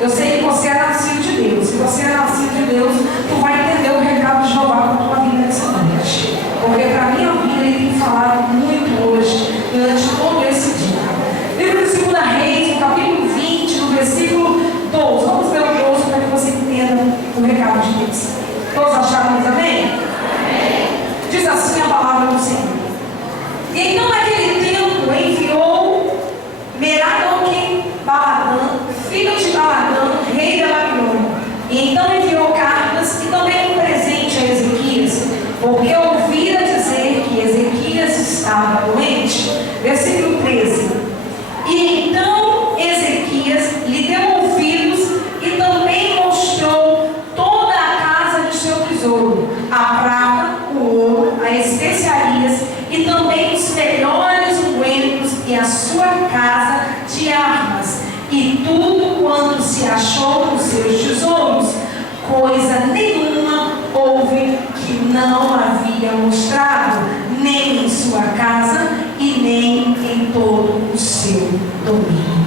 Eu sei que você é nascido de Deus. Se você é nascido de Deus, tu vai entender o recado de Jeová para a tua vida nessa noite. Porque para a minha vida ele tem falado muito hoje, durante todo esse dia. Livro de 2 Reis, no capítulo 20, no versículo 12. Vamos ler o 12 para que você entenda o recado de Deus. Todos acharam isso, amém? Amém. Diz assim a palavra do Senhor. E então naquele tempo enviou Merodach-Baladã, filho de Baladã, rei da Babilônia. E então enviou cartas e também um presente a Ezequias, porque ouvira dizer que Ezequias estava doente. Versículo 13. E então Ezequias lhe deu ouvidos e também mostrou toda a casa de seu tesouro, a prata, o ouro, as especiarias e também os melhores ungüentos e a sua casa de armas e tudo quanto se achou nos seus tesouros. Coisa nenhuma houve que não havia mostrado, nem em sua casa e nem em todo o seu domínio.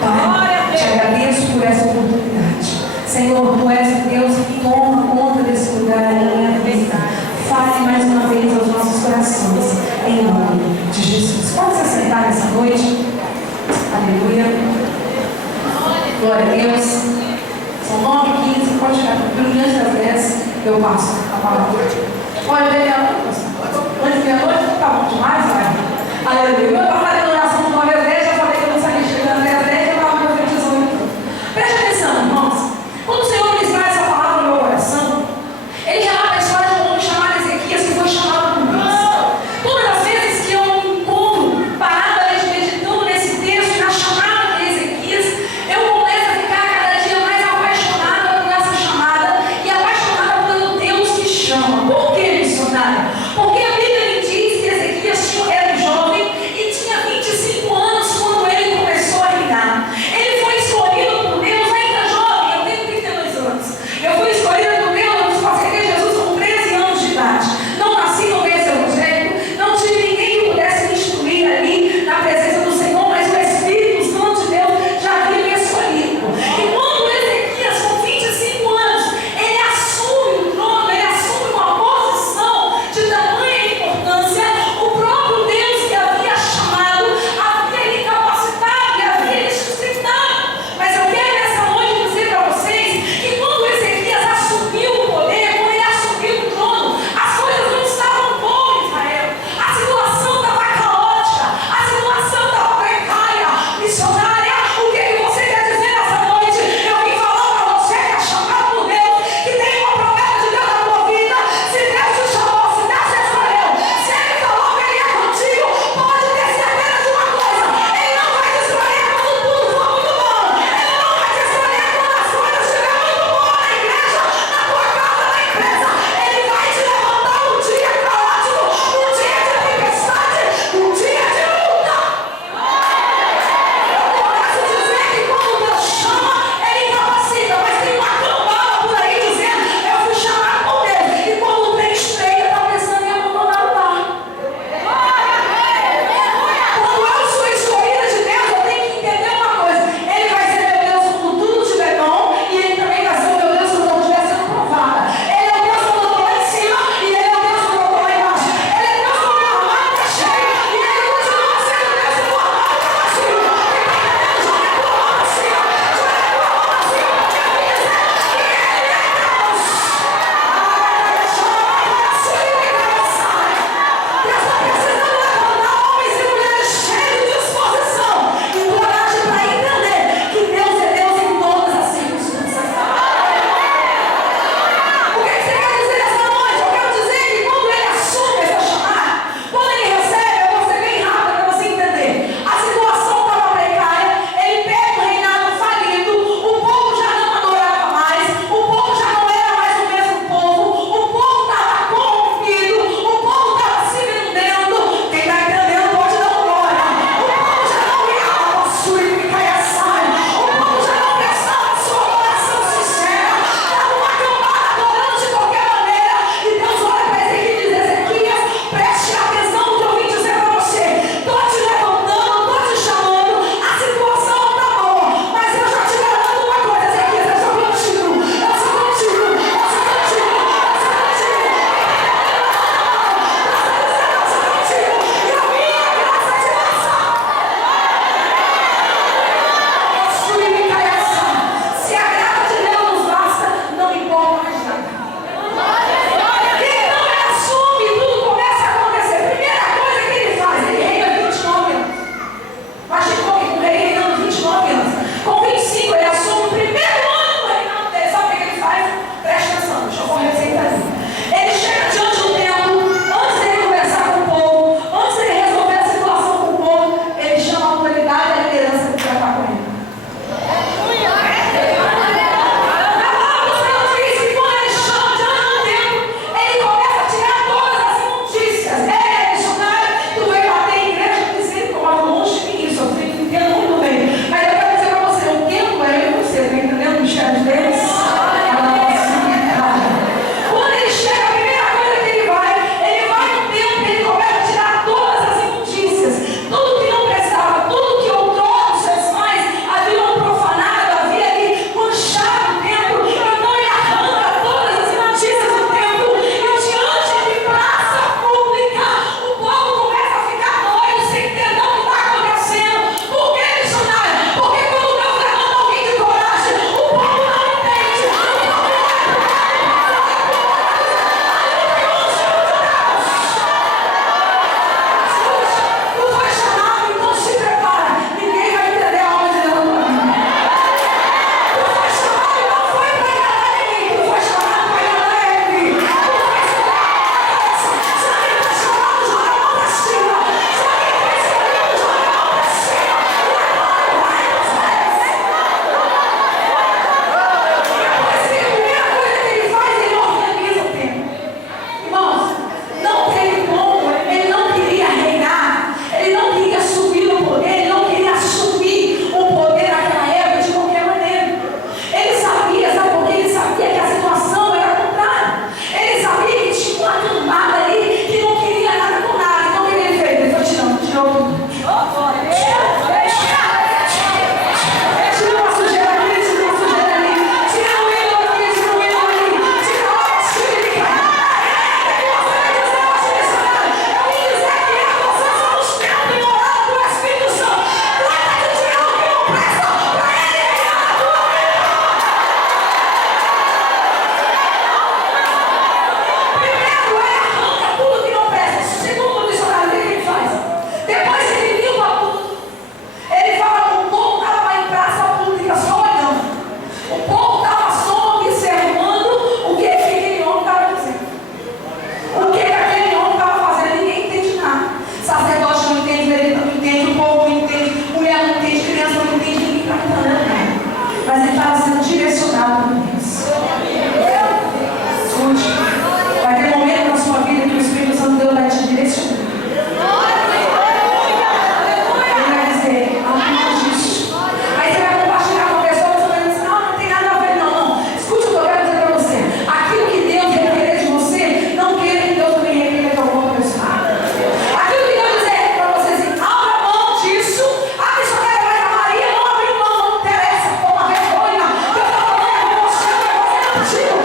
Pai, te agradeço por essa oportunidade. Senhor, tu és o Deus que toma conta desse lugar em minha vida. Fale mais uma vez aos nossos corações, em nome de Jesus. Pode se sentar nessa noite. Aleluia. Glória a Deus. São 9h15, pode ficar diante das 10, eu passo a palavra. Pode ver a noite? Pode ver a noite? Tá bom demais, vai. Aleluia. Eu estava fazendo oração de 9 às 10, já falei que eu não sabia chegando até às 10, eu estava profetizando tudo. Preste atenção, irmãos. Quando o Senhor me traz essa palavra no meu coração, ele relata a história de um homem chamado Ezequias, que foi chamado por Deus. Todas as vezes que eu me encontro parado ali meditando nesse texto e na chamada de Ezequias, eu começo a ficar cada dia mais apaixonada por essa chamada e apaixonada pelo Deus que chama. Por que, missionária? Porque a Bíblia me diz que Ezequias era jovem e tinha 20 estava sendo direcionado por Deus. Escute, vai ter momento na sua vida que o Espírito Santo de Deus vai te direcionar. Ele vai dizer, não disso. Aí você vai compartilhar com a pessoa, você vai dizer, não tem nada a ver, não. Escute o que eu quero dizer para você. Aquilo que Deus requerer de você, não queira que Deus também requeira de alguma pessoa. Aquilo que Deus dizer para você assim, abra mão disso. Ah, isso eu quero mais a Maria, não abre mão, não interessa. Toma vergonha. Deus está falando com você, vai fazer contigo.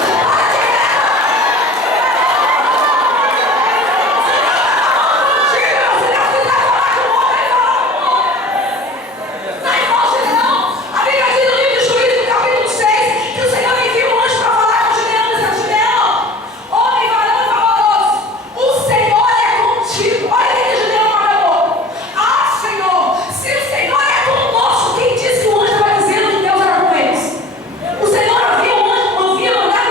O Senhor havia mandado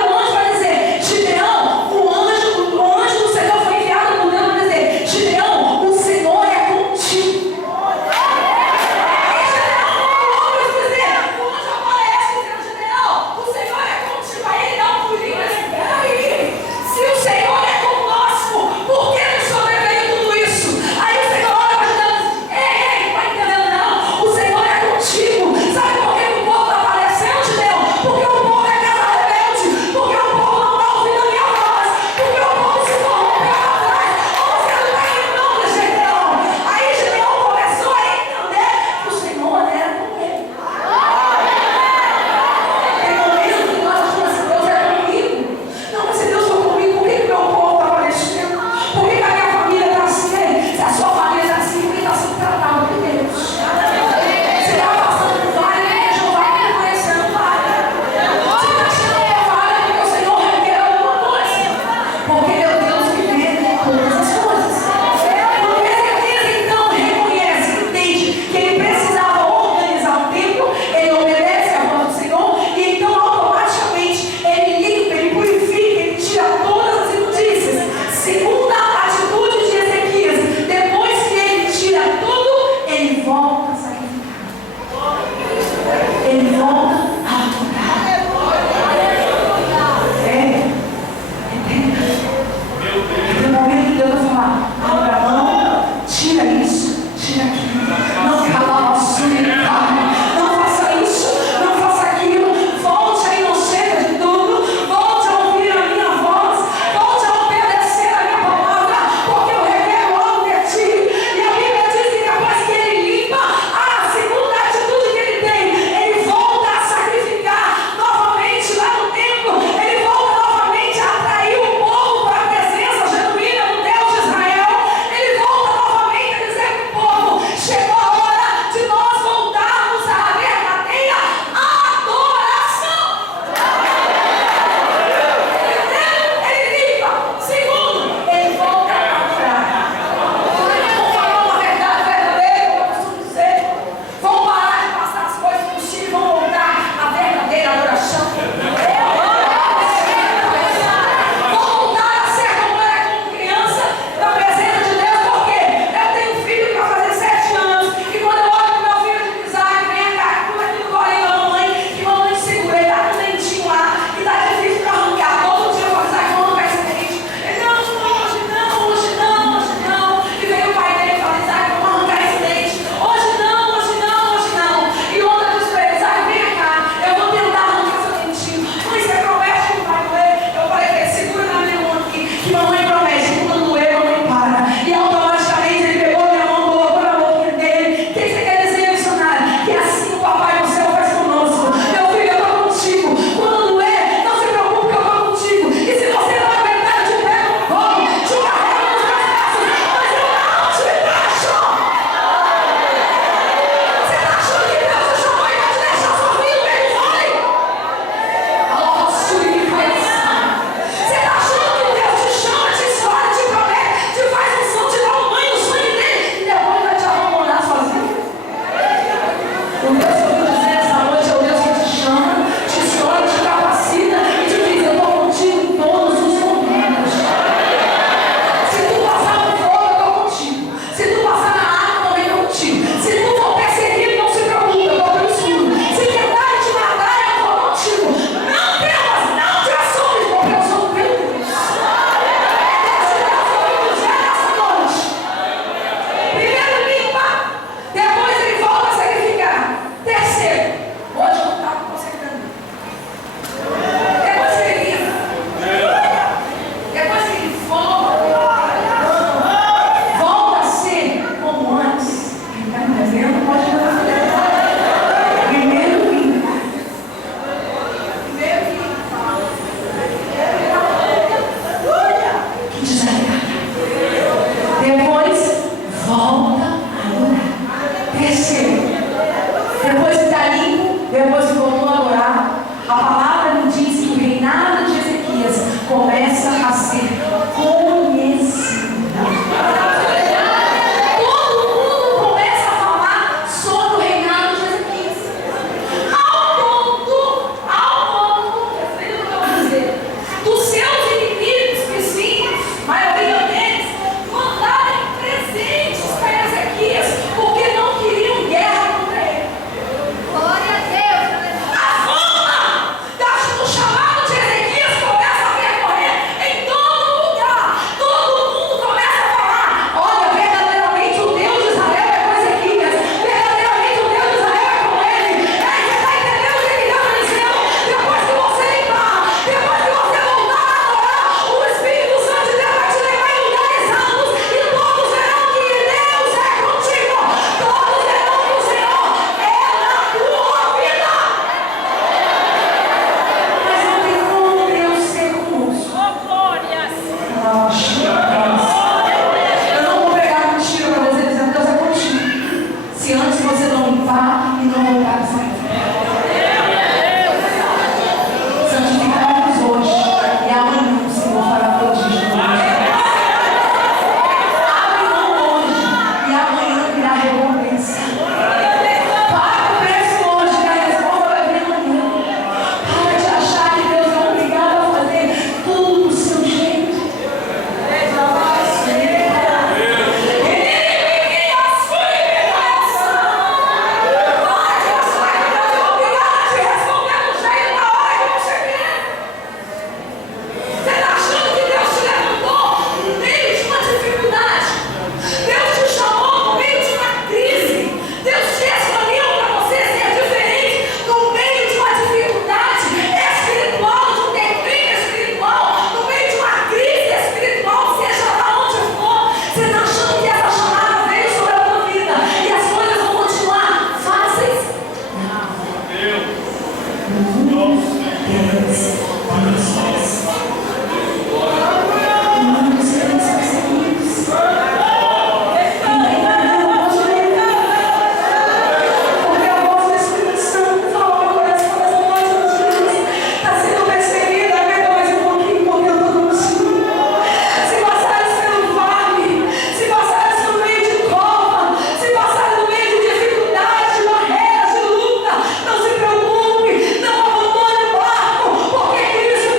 Não se preocupe, não abandone o barco, porque Cristo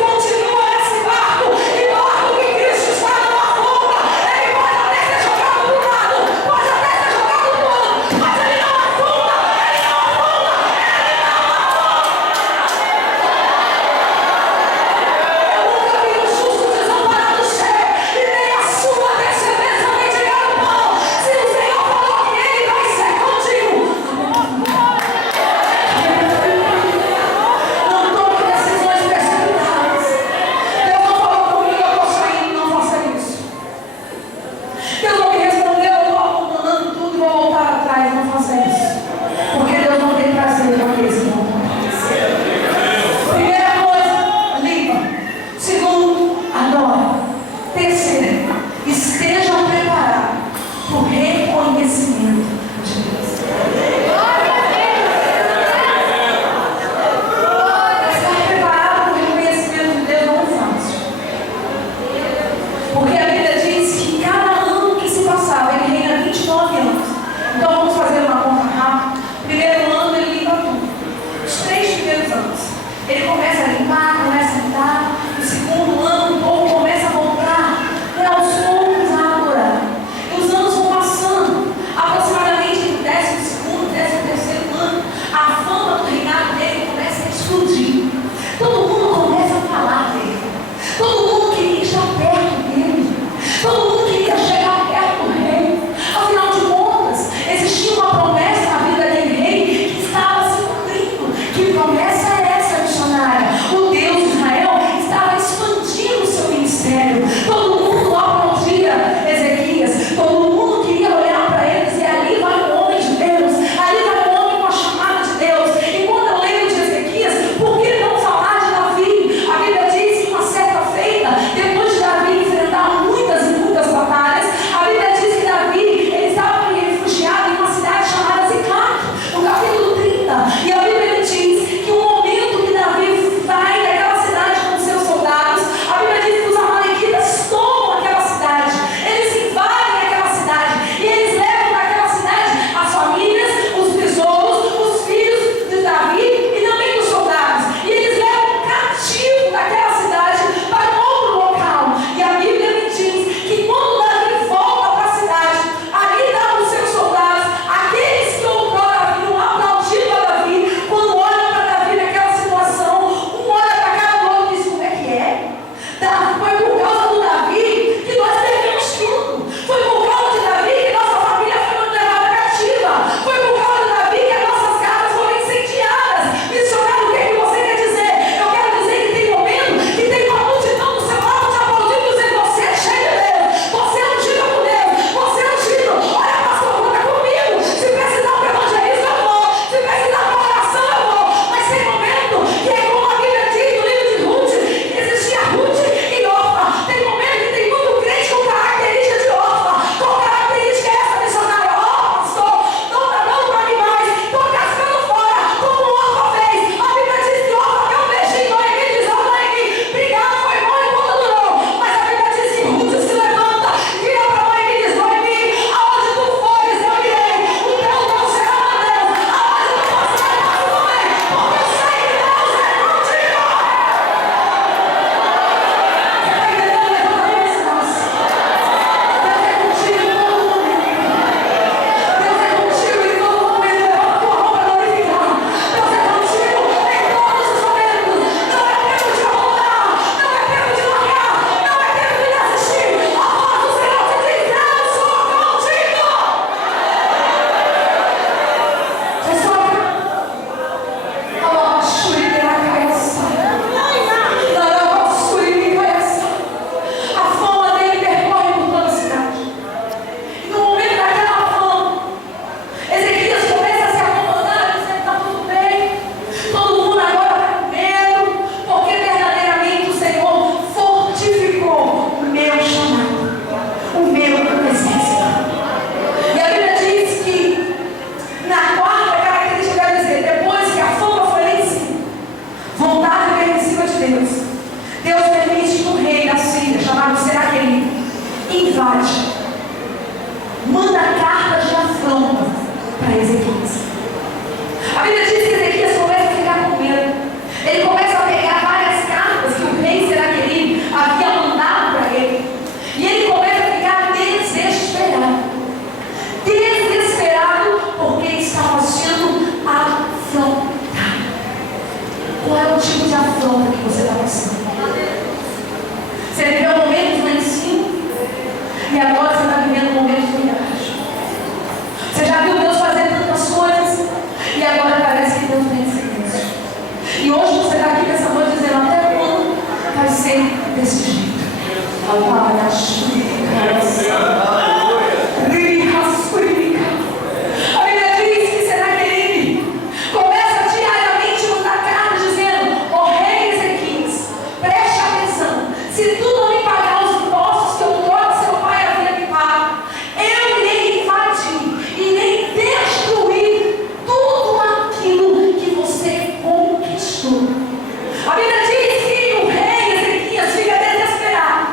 Deus. Deus permite que um rei da Síria, chamado Senaqueribe, invade, manda cartas de afronta para Ezequias. A Bíblia diz que Ezequias começa a ficar com medo. Ele começa a pegar várias cartas que o rei Senaqueribe havia mandado para ele. E ele começa a ficar desesperado. Desesperado porque estava sendo afrontado. Qual é o tipo de afronta que você está passando? Você viveu momentos lá em cima e agora você está vivendo momentos lá embaixo. Você já viu Deus fazer tantas coisas e agora parece que Deus vem em silêncio. E hoje você está aqui nessa noite dizendo: até quando vai ser desse jeito? A Bíblia diz que Senaqueribe começa diariamente a mandar cartas dizendo: ó rei Ezequias, preste atenção, se tu não me pagar os impostos que outrora seu pai havia me pago, eu irei invadir, irei destruir tudo aquilo que você conquistou. A Bíblia diz que o rei Ezequias fica desesperado.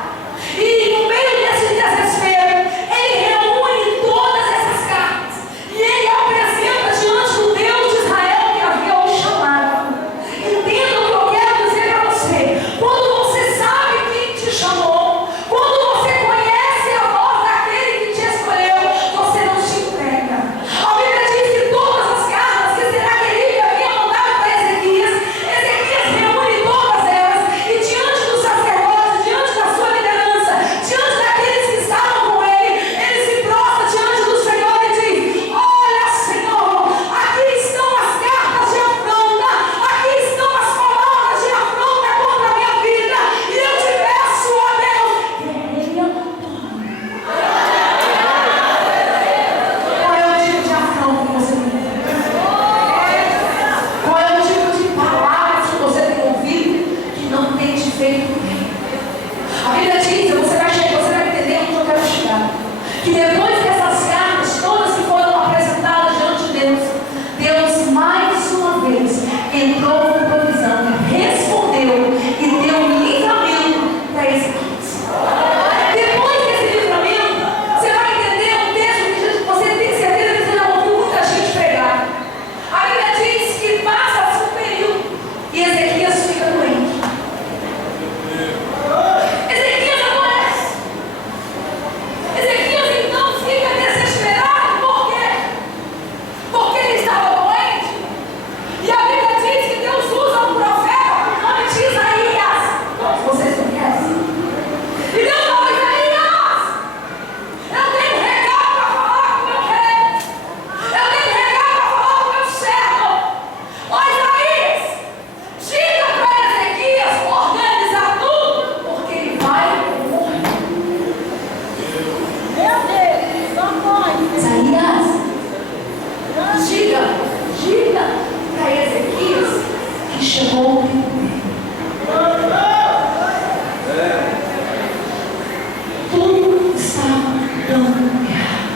E no meio desse desespero, ele reúne todas essas cartas e ele apresenta diante do Deus de Israel que havia o chamado. Entenda o que eu quero dizer para você. Quando você sabe quem te chamou, quando você conhece a voz daquele que te escolheu, você não se entrega. A Bíblia diz que todas as cartas que Senaqueribe havia mandado para Ezequias, Ezequias reúne todas elas e diante dos sacerdotes, diante da sua liderança, diante daqueles que estavam com ele se prostra diante do Senhor e diz: olha, Senhor, aqui estão as cartas de afronta, aqui estão as palavras de afronta contra a minha vida, e eu te peço, ó Deus, guerreia tudo. Qual é o tipo de afronta que você tem? Qual é o tipo de palavras que você tem ouvido que não tem te feito bem? A Bíblia diz, você vai entender onde eu quero chegar, que depois que essas cartas todas que foram apresentadas diante de Deus, Deus mais uma vez entrou com provisão e respondeu e deu livramento para Ezequias. Depois desse livramento, você vai entender um texto que você tem certeza que você já ouviu muita gente pregar. A Bíblia diz que passa-se um período e Ezequias fica doente. Ezequias adoece. Ezequias então fica desesperado. Por quê? Porque ele estava doente. E a Bíblia diz que Deus usa um profeta por nome de Isaías. Vocês conhecem? E Deus falou: Isaías, eu tenho recado para falar com o meu rei. Eu tenho recado para falar com o meu servo. Ó Isaías, diga para Ezequias organizar tudo, porque ele vai morrer. Meu Deus, só pode. Isaías, diga para Ezequias que chegou o tempo dele. Tudo estava dando errado.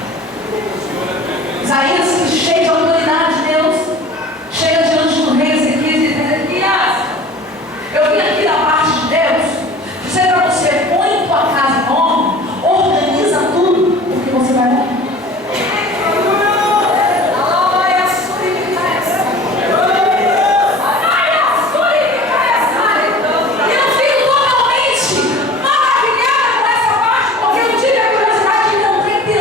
Isaías, que cheio de autoridade de Deus, chega diante do rei Ezequias e diz: Ezequias, eu vim aqui da parte de Deus dizer para você: põe tua casa em ordem, organiza tudo, porque você vai morrer. E eu fico totalmente maravilhada com essa parte, porque eu tive a curiosidade de não entender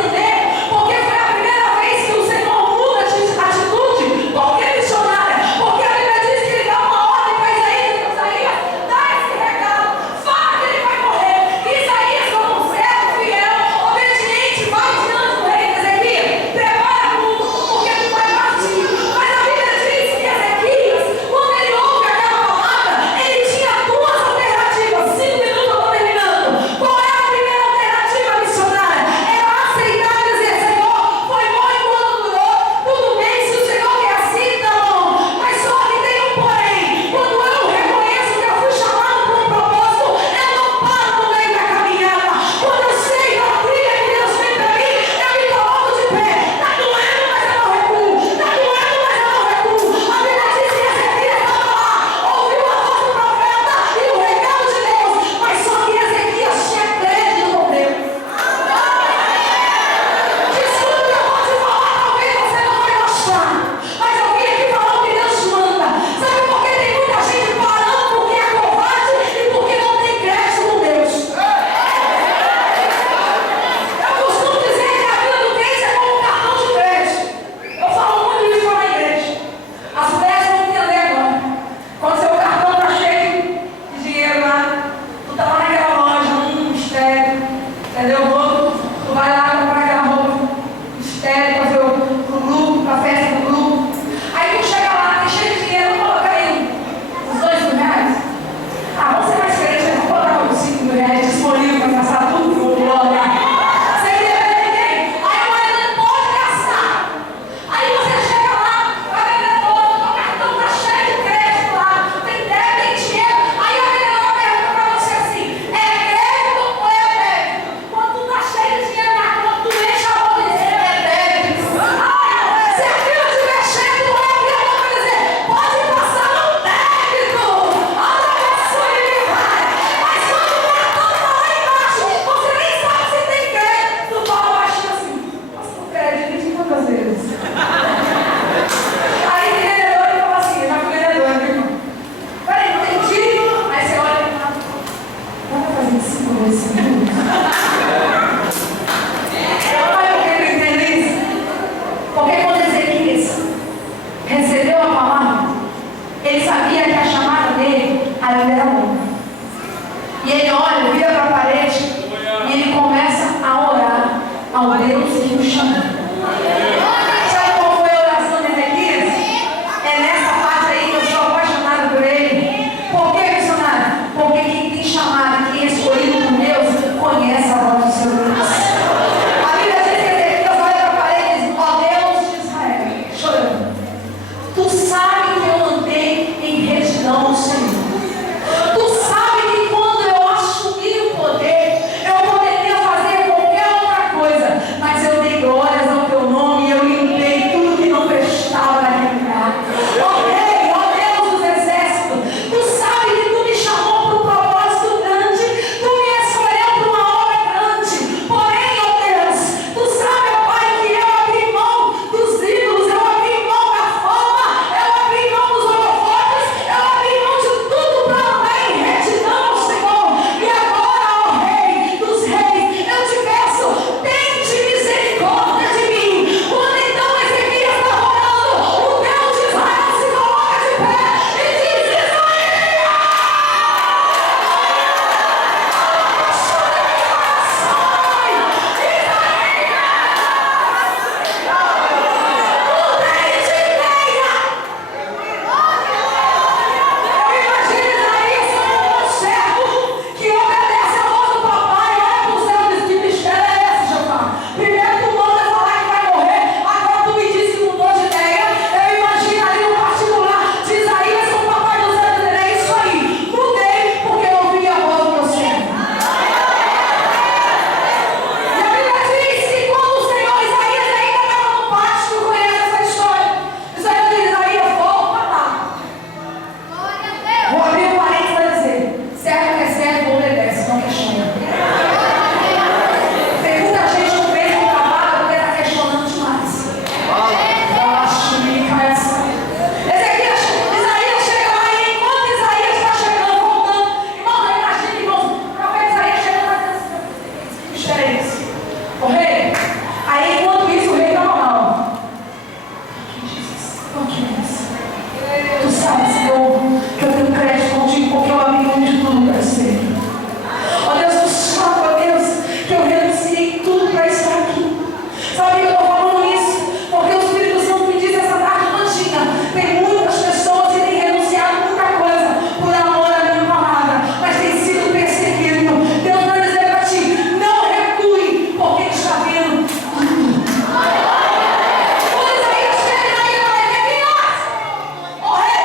2 minutos. Sabe por que eu entendo isso? Porque quando Ezequias recebeu a palavra, ele sabia que a chamada dele ainda era longa. E ele olha, vira para a parede e ele começa a orar ao Deus que o chamou. Sabe qual foi a oração de Ezequias? É nessa parte aí que eu sou apaixonada por ele. Por que, missionário? Porque quem tem chamado, quem é escolhido por Deus, conhece a voz do seu Deus. A Bíblia diz que Ezequias olha para a parede e diz: ó Deus de Israel, chorando, tu sabe que eu andei em retidão ao Senhor. Tu sabe que quando eu assumi o poder, eu poderia fazer qualquer outra coisa, mas eu dei glórias ao teu nome e eu limpei tudo que não prestava naquele lugar. Ó Rei, ó Deus dos exércitos, tu sabe que tu me chamou para um propósito grande, tu me escolheu para uma obra grande. Porém, ó Deus, tu sabe, ó Pai, que eu abri mão dos ídolos, eu abri mão da fama, eu abri mão dos holofotes, eu abri mão de tudo para andar em retidão ao Senhor. E agora, ó Rei dos reis, eu te peço, tente misericórdia de mim. Quando então Ezequias estava orando, o Deus de Israel se coloca de pé e diz: Isaías! Vou abrir um parênteses para dizer: certo que é certo, bom obedece, não questiona. Tem muita gente com medo do trabalho porque está questionando demais. Eu acho que cai essa. Isaías chega lá e enquanto Isaías está chegando, voltando, irmão, eu imagino, irmão, o profeta Isaías chegando lá e dizendo: que bicho é esse? O rei. Aí enquanto isso o rei estava mal. O que é isso? Tu sabes, Senhor, que eu tenho crédito contigo porque eu abri mão de tudo para ser. Ó Deus, tu sabe, ó Deus, que eu renunciei tudo para estar aqui. Sabe que eu estou falando isso? Porque o Espírito Santo me diz essa tarde mantinha. Tem muitas pessoas que têm renunciado muita coisa por amor à minha palavra, mas tem sido perseguido. Deus vai dizer para ti: não recue, porque Ele está vendo tudo. Quando Isaías chega aí, eu falei: Ezequias, ó rei,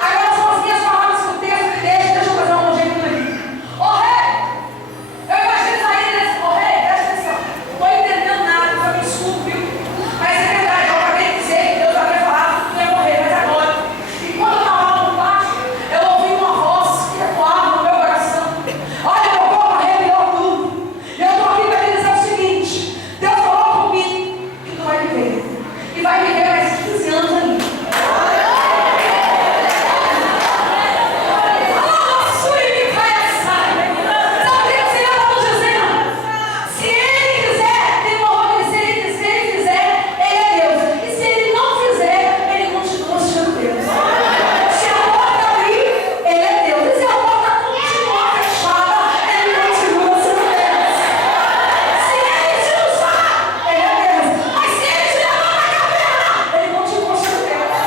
agora são as minhas palavras que o texto me deixa eu fazer um jeito aqui. Ó rei, eu imagino Isaías, ó rei, presta atenção, não estou entendendo nada, eu me desculpe, viu? Mas é verdade, eu acabei de dizer que Deus havia falado que tu ia morrer, mas agora. E quando eu estava lá no pátio, eu ouvi uma voz que ecoava no meu coração. Olha, meu corpo arrepiou tudo. E eu estou aqui para te dizer o seguinte: Deus falou comigo que tu vai viver. E vai viver mais 15 anos ainda. Se Ele quiser, tem uma ordem: se Ele fizer, Ele é Deus. E se Ele não fizer, Ele continua sendo Deus. Se a porta abrir, Ele é Deus. E se a porta continuar fechada, Ele continua sendo Deus. Se Ele te usar, Ele é Deus. Mas se Ele te levar na caverna, Ele continua sendo Deus.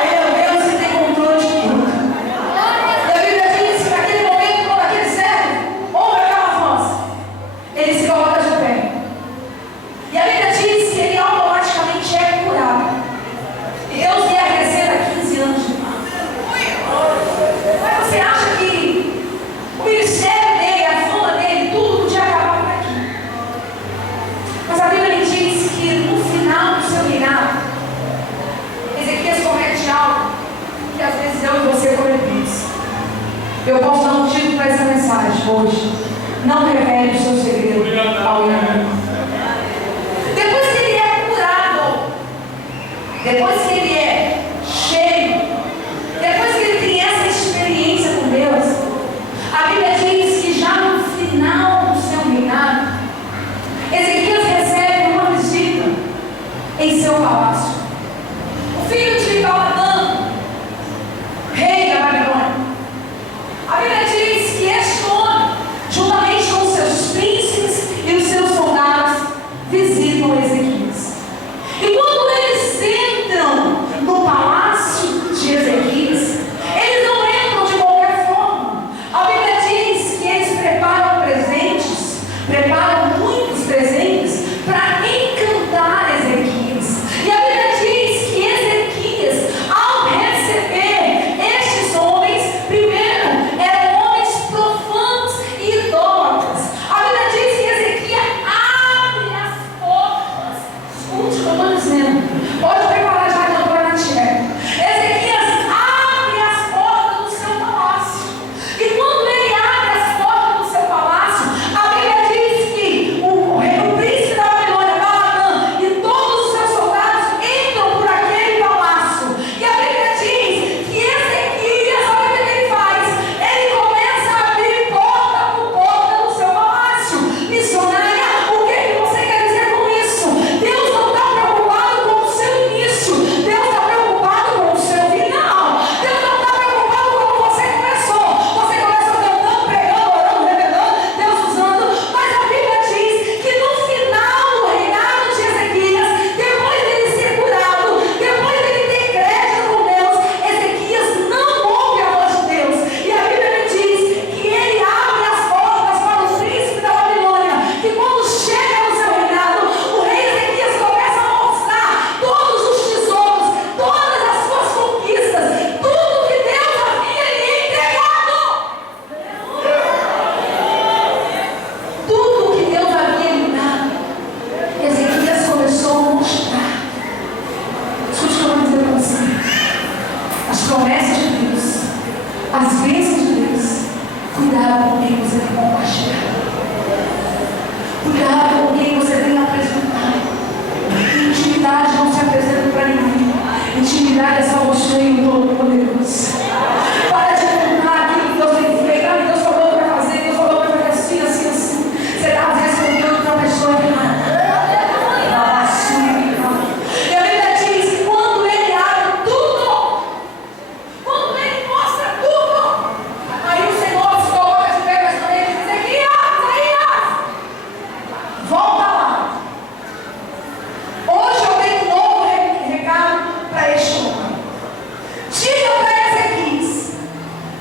Ele é Deus que tem controle de tudo. E a Bíblia diz que naquele momento, quando aquele servo ouve aquela voz, ele se coloca de pé. E a Bíblia diz que ele automaticamente é curado. E Deus lhe acrescenta 15 anos de paz. Mas você acha que o ministério dele, a fama dele, tudo podia acabar por aqui? Mas a Bíblia me diz que no final do seu reinado, Ezequias comete algo que às vezes eu e você cometemos. Eu posso dar um título para essa mensagem hoje: não revele o seu segredo ao inimigo. Depois que ele é curado, depois que ele é cheio, depois que ele tem essa experiência com Deus, a Bíblia as bênçãos de Deus, cuidado com quem você tem compartilhado. Cuidado com quem você tem apresentado. Intimidade não se apresenta para ninguém. Intimidade é só você e o Todo-Poderoso. Para de contar aquilo que Deus tem feito. Ah, Deus falou para fazer, Deus falou para fazer assim, assim, assim. Você está às vezes contando para a pessoa errada. E a Bíblia diz que quando Ele abre tudo, quando Ele mostra tudo, aí o Senhor se coloca de pé mais para ele e diz: Ezequias, volta lá. Hoje eu tenho um novo recado para este homem. Diga para Ezequias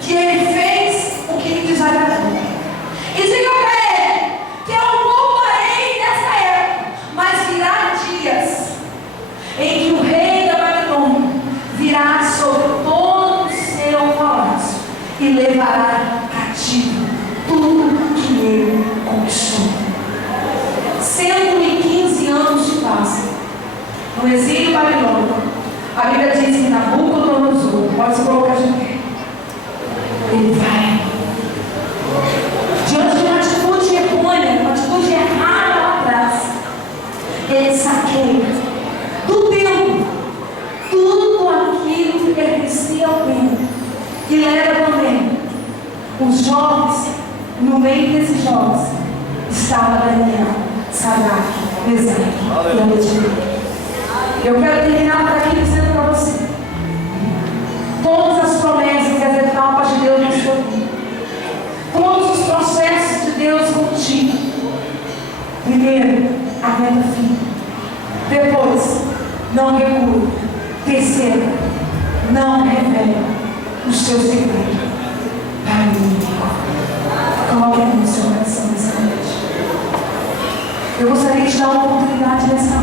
que ele fez o que lhe desagradou. E diga para ele que eu pouparei nessa época, mas virá dias em que o rei da Babilônia virá sobre todo o seu palácio e levará cativo tudo que ele conquistou. 115 anos de paz no exílio babilônico. A Bíblia diz que Nabucodonosor, pode se colocar de pé, ele vai diante de uma atitude errônea, uma atitude errada lá atrás. Ele saqueia do templo tudo aquilo que pertencia ao templo e leva também os jovens. No meio desses jovens estava Daniel, Sadraque, Mesaque e Abednego. Eu quero terminar por aqui dizendo para você: todas as promessas e as etapas de Deus na sua vida, todos os processos de Deus contigo, primeiro, aguenta firme. Depois, não recua. Terceiro, não revela o seu segredo para ninguém. Coloque no seu coração nessa noite. Eu gostaria de dar uma oportunidade nessa